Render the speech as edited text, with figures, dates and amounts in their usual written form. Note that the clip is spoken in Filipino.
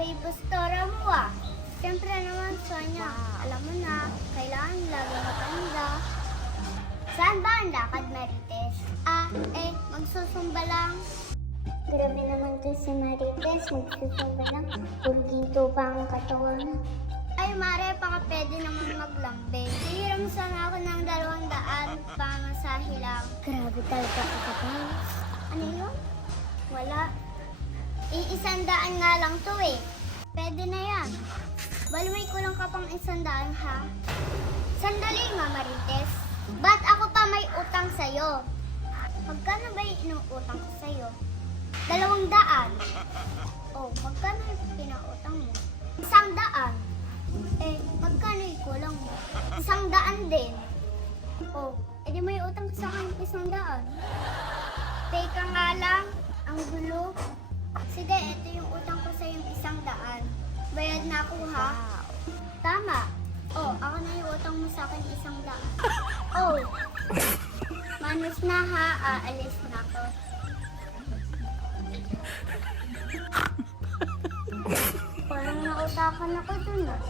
baby pastora mo ah. Siyempre naman, Sonia, alam mo na, kailangan lagi matanda. Saan ba ang lakad, Marites? Magsusumba lang. Grabe naman to si Marites, magsusumba lang. Pulgito pa ang katawan. Ay, Mare, baka pwede naman maglambing. Hihiram sana ako ng 200 pamasahe lang. Grabe talaga ako ba? Ano yun? Wala. I-100 nga lang to eh. Pwede na yan. Balumay ko lang ka pang 100 ha. Sandali nga, Marites. Ba't ako pa may utang sa'yo? Magkano ba yung inuutang ko sa'yo? 200. Oh, magkano yung pinautang mo? 100. Magkano yung kulang mo? 100 din. Oh, edi may utang ka sa akin 100. Teka nga lang, ang gulo. Sige, ito yung utang ko sa yung 100. Bayad na ako ha. Tama. Oh, ako na yung utang mo sa akin 100. Oh, manus na ha. Aalis na ako. Parang nautakan ako dun ah.